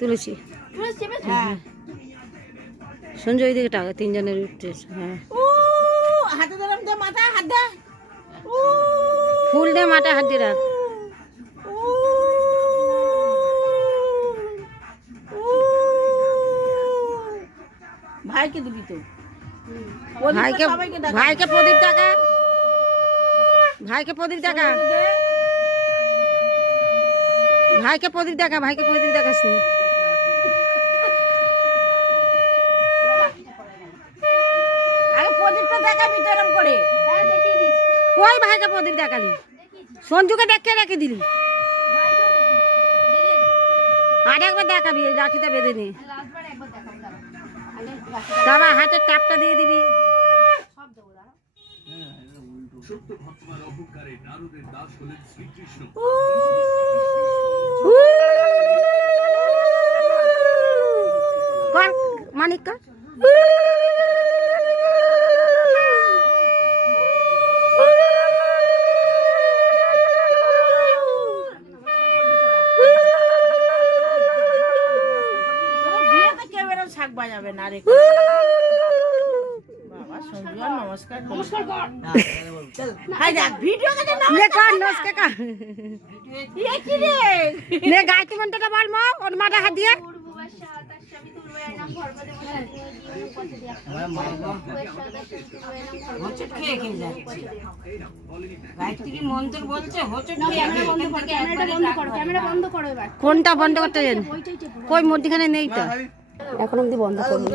তুলেছি। হ্যাঁ সঞ্জয় দিকে টাকা তিনজনের উঠতেছে। হ্যাঁ হাতে দিলাম তো মাথায় হাত দে। ফুল দে মাথা হাত দিয়ে রাখ। ভাইকে দিবি তো। ভাইকে ভাইকে প্রদীপ টাকা, ভাইকে প্রদীপ টাকা, ভাইকে প্রদীপ দেখা, ভাইকে প্রদীপ দেখাস। আরে প্রদীপটা দেখাবি তো এরকম করে। কই ভাইকে প্রদীপ দেখালি? সঞ্জুকে দেখে রেখে দিলি। আর একবার দেখাবি, এই রাখিটা বেঁধে নে। তারপর হাতের টাপটা দিয়ে দিবি। মানিক কর। শাক বাজাবে না রে বাবা। সঞ্জু নমস্কার নমস্কার কর। হাই দেখ ভিডিও করে না লে কর নমস্কার কর। এ কি রে লে গায়ত্রী মন্ত্রটা বল মা, ওর মাথা হাত দিয়ে। গায়ত্রী মন্ত্র বলছে হচ্ছে। কোনটা বন্ধ করতে যান? কই মধ্যখানে নেই তো, এখন অব্দি বন্ধ করবো।